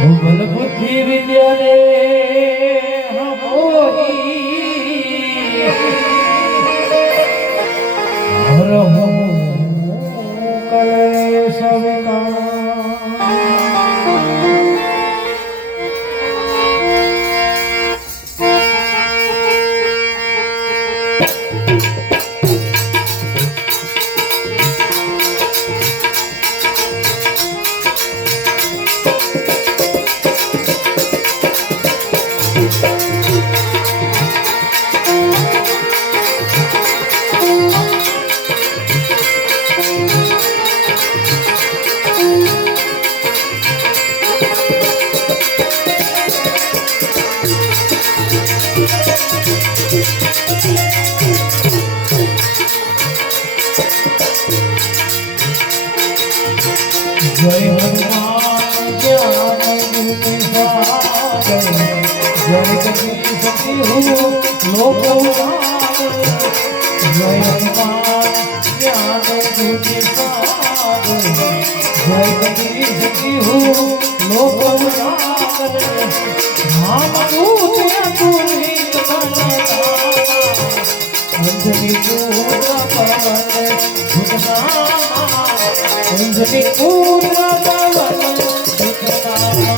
बल बुद्धि विद्या रे हमोही हर करे सब काम जय हनुमान ज्ञान गुण सागर जय कपी सती हो लोक उजागर जय हनुमान ज्ञान गुण सागर जय कपी सती हो लोक उजागर राम दूत अतुलित अंजनी पुत्र पवन सुतनामा अंजनी पुत्र पवन सुतनामा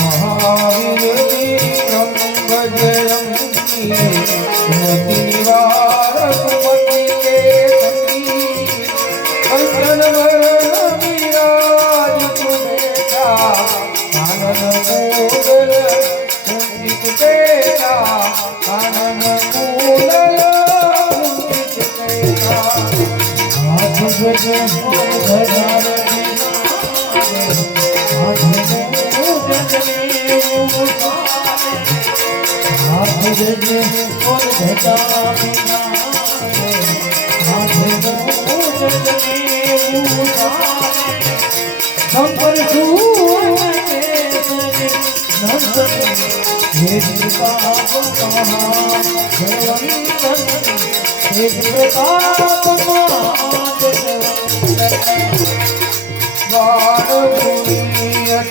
महावीर वीरं भजयन्ति मोति निवारक मति के संगी कंचन वरण विराजित बेटा कानन मूल कुंचित बेटा कानन मूल कुंचित बेटा हाथ भजे धजार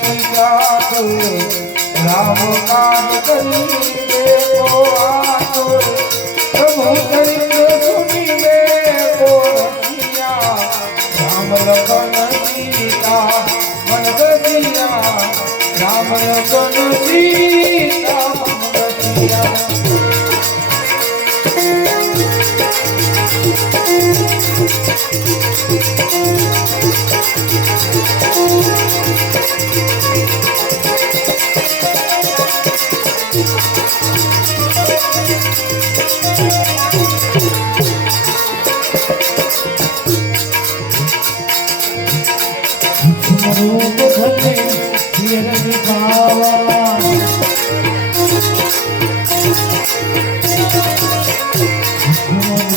शंकर राम काज करी देखो आतो प्रभु चरित्र सुनी में रसिया राम लखन सीता मन बसिया राम लखन सीता मन बसिया रूप धरे सिर दिखावा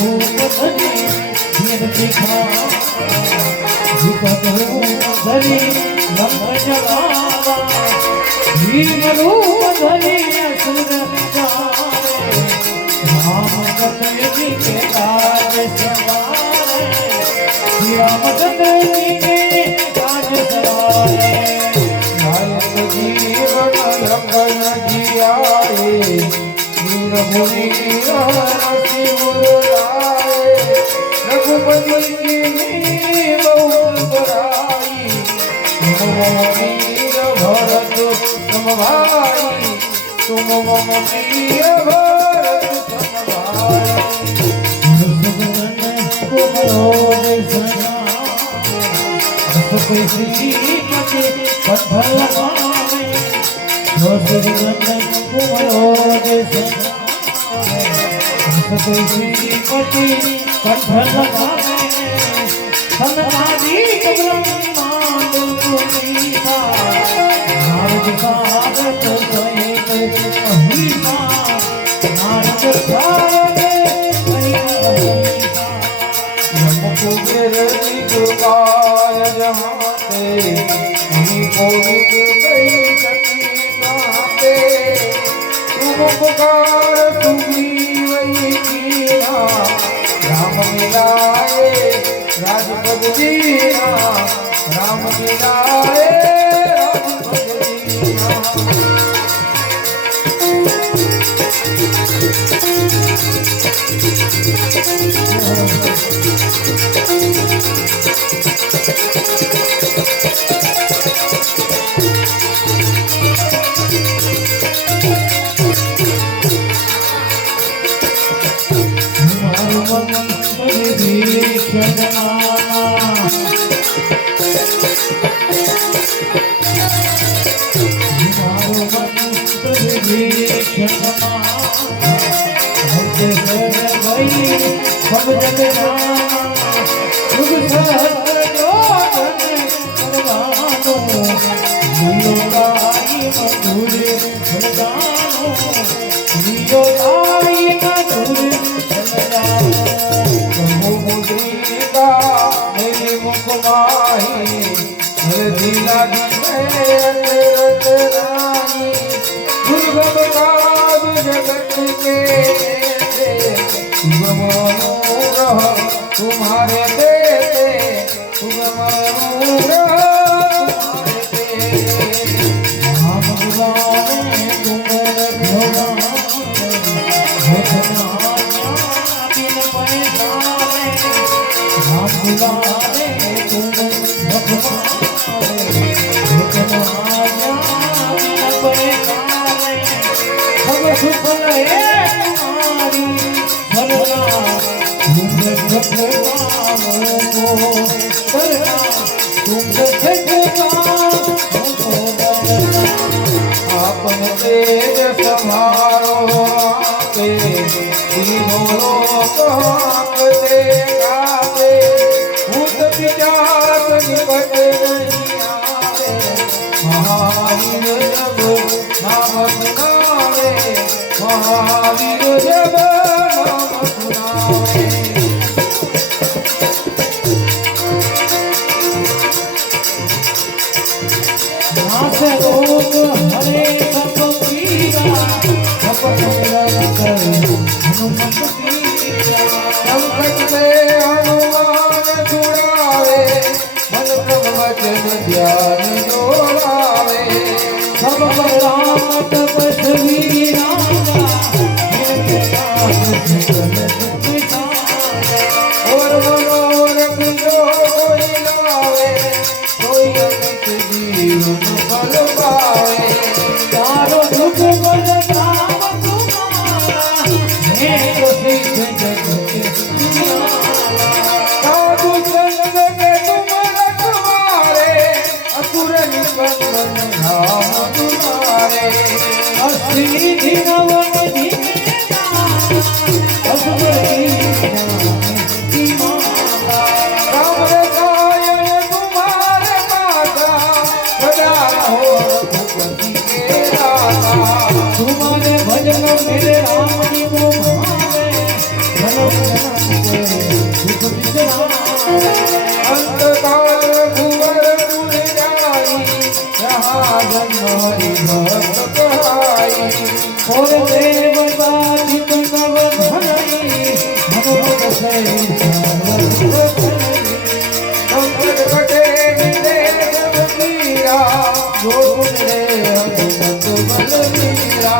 रूप धरे सिर दिखावा विकट रूप धरे लंब जगावा भीम रूप धरे असुर निवारे रामचंद्र जी के काज सवारे रामचंद्र जी के जीवन लखन जियाए वीर मुनि लाए रघुपति की बहुत बड़ाई तुम वीर भरत तुम भाई तुम मम प्रिय भरत तुम पुकार सुग्रीवई कीना राम मिलाए राजपद दीना राम मिलाए राजपद दीना। तुम्हारे देते आपने तेज संभारो के तीनों लोग कांपते कांपे भूत पिशाच निकट नहीं आवे महावीर जब नाम सुनावे महावीर जब नाम सुनावे हरे सब पीरा संकट से हनुमान छुड़ावे मन क्रम वचन ध्यान जोड़ावे सब राम तपस्वी राजा और मनोरथ जो लावे कोई अमित जीवन फल पावे तारो दुख बल राम तुम्हारा हे सिद्ध जगत साधु संग के तुम रखवारे असुर निकंदन धाम तुम्हारे अस्सी नवन तुम्हारे भजन मेरे राम जी को भावे अंतकाल भुवर पुर जाई यहाँ जन्म हरि भक्त कहाई और देवता जित नव धरई भगवत से संकट कटे निरे सब पीरा जो रे हनुमत बलवीरा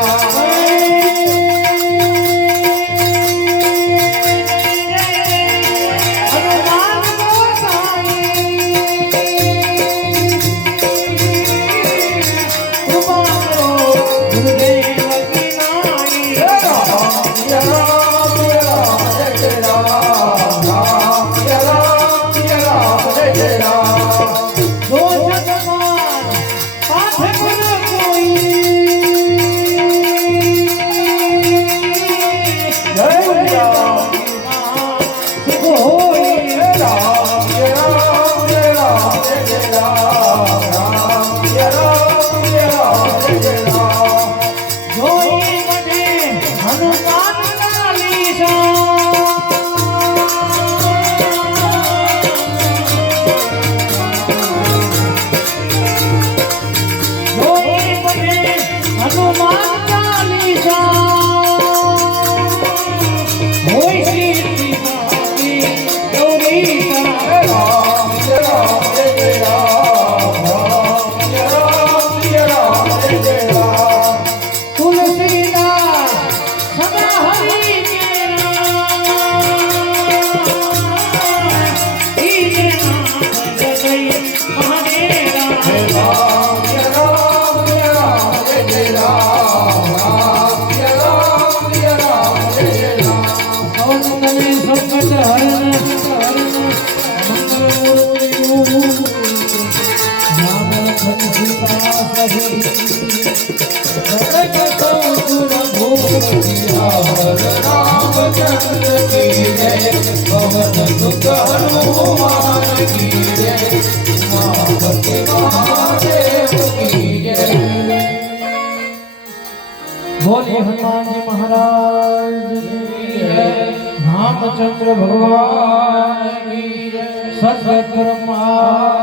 सीता सही रटक संकुल भूप सियावर रामचंद्र की जय पवन सुत हनुमान की जय उमापति महादेव की जय। बोले हनुमान जी महाराज की जय, रामचंद्र भगवान की जय, सद्गुरु ब्रह्मा